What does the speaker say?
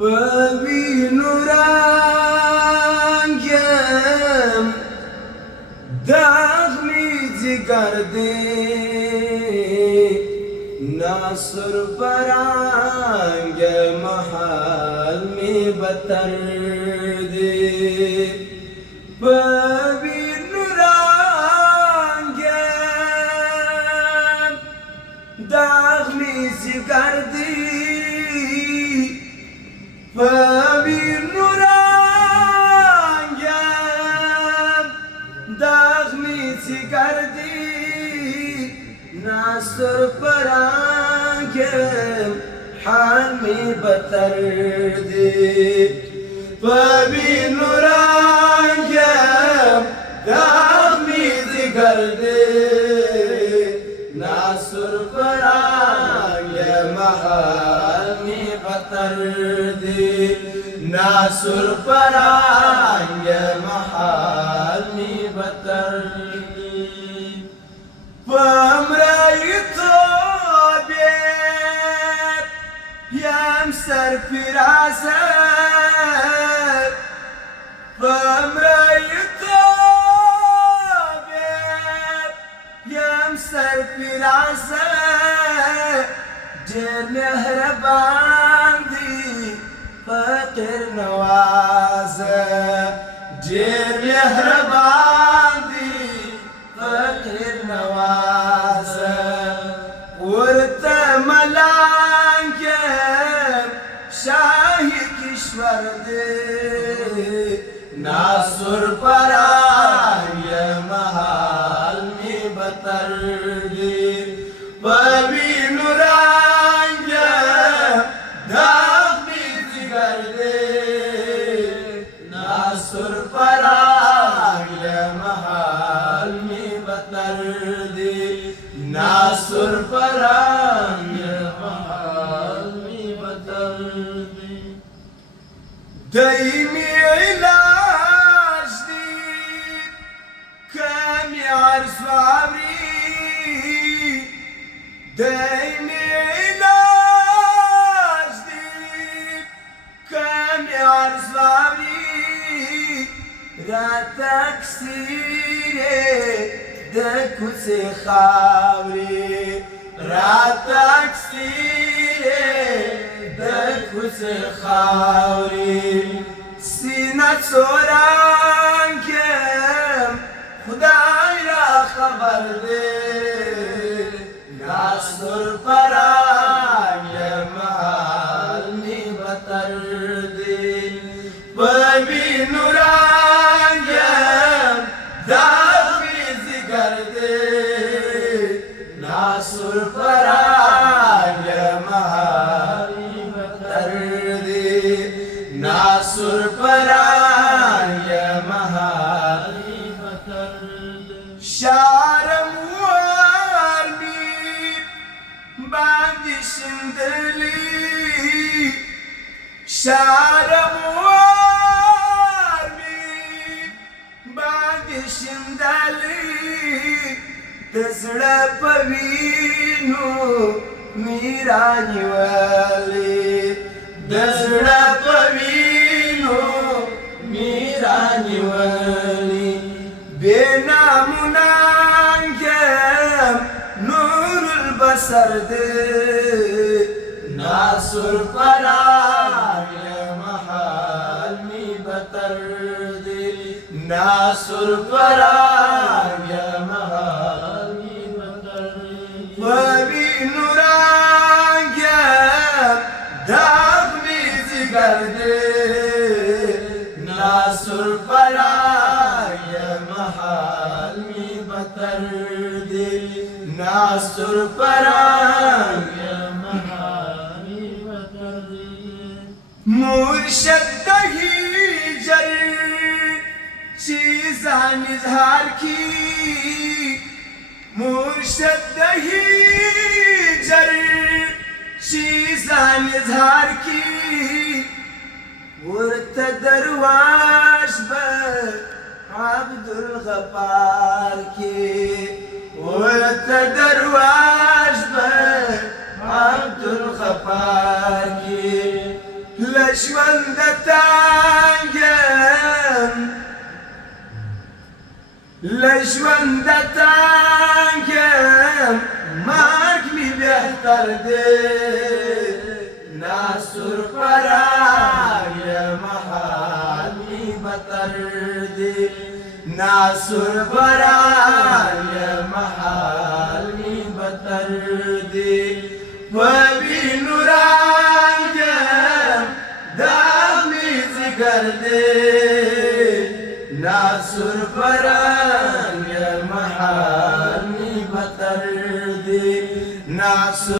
ببینو رنگم داغمی جگر دی ناصر برنگ محل می بتر دی ببینو رنگم داغمی جگر دی ببینو رنگم داغمی جگر دی ناصر پرنگم حال می بتر دی ببینو رنگم داغمی جگر دی ناصر پرنگم حال می بتر دی ناصر پرنگم حال می بتر دی بامرای تو بیت یم سرفرازت بامرای تو بیت یم سرفرازت دیر مهربان دی فقیر نوازت دیر مهربان دی فقیر نوازت ورته ملنگم شاهی کشور دی ناصر پرنگ محل می بتر دی ببینو رنگم داغمی جگر دی ناصر پرنگ محل می بتر دی ناصر پرنگ محل می بتر دی دایمی علاج دی کمی عرض و عبری دایمی علاج دی کمی عرض و عبری را تکثیره دکوس خاوری را تکثیره دکوس خاوری سینه سورانگم خدای را خبر ده ناصر پرنگ محل می بتر دی ببینو رنگم داغمی جگر دی ناصر پرنگ محل می بتر دی ناصر پرنگ محل می بتر دی شارم ورمی باندی شندلی شارم ورمی باندی شندلی دزړه پوینو میرانی والی دزړه پوینو میرانی والی بنام نانگم نور البصر دی ناصر پرنگ محل می بتر دی ناصر پرنگ محل می بتر دی ببینو رنگم داغمی جگر دی ناصر پرنگ محل می بتر دی ناصر پرنگ محل می بتر دی مرشد دهیجر چیزان اظهار کی مرشد دهیجر چیزان اظهار کی ورته درواش به عبدالغفار کی ورته درواش به عبدالغفار کی لشوندتانگم مرگ می بهتر ده ناسور برای محال می بتر ده ناسور برای محال می بتر ده و بی نورانگم دامی زگر ده ناسور برای محال می بتر ده ناسور